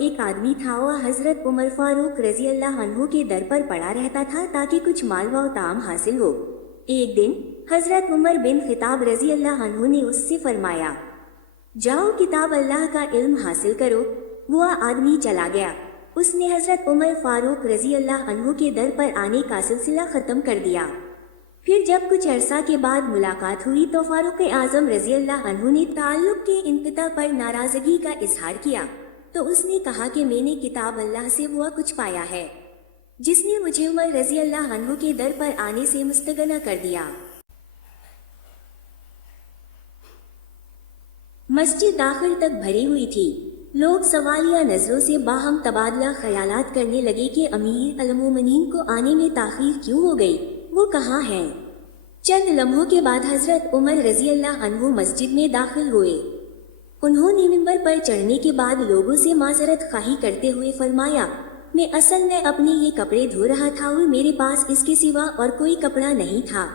ایک آدمی تھا وہ حضرت عمر فاروق رضی اللہ عنہ کے در پر پڑا رہتا تھا تاکہ کچھ مال و طعام حاصل ہو۔ ایک دن حضرت عمر بن خطاب رضی اللہ عنہ نے اس سے فرمایا، جاؤ کتاب اللہ کا علم حاصل کرو۔ وہ آدمی چلا گیا۔ اس نے حضرت عمر فاروق رضی اللہ عنہ کے در پر آنے کا سلسلہ ختم کر دیا۔ پھر جب کچھ عرصہ کے بعد ملاقات ہوئی تو فاروق اعظم رضی اللہ عنہ نے تعلق کے انقطاع پر ناراضگی کا اظہار کیا، تو اس نے کہا کہ میں نے کتاب اللہ سے وہ کچھ پایا ہے جس نے مجھے عمر رضی اللہ عنہ کے در پر آنے سے مستغنی کر دیا۔ مسجد داخل تک بھری ہوئی تھی۔ لوگ سوالیہ نظروں سے باہم تبادلہ خیالات کرنے لگے کہ امیر المومنین کو آنے میں تاخیر کیوں ہو گئی، وہ کہاں ہیں؟ چند لمحوں کے بعد حضرت عمر رضی اللہ عنہ مسجد میں داخل ہوئے۔ انہوں نے منبر پر چڑھنے کے بعد لوگوں سے معذرت خواہی کرتے ہوئے فرمایا، میں اصل میں اپنے یہ کپڑے دھو رہا تھا اور میرے پاس اس کے سوا اور کوئی کپڑا نہیں تھا۔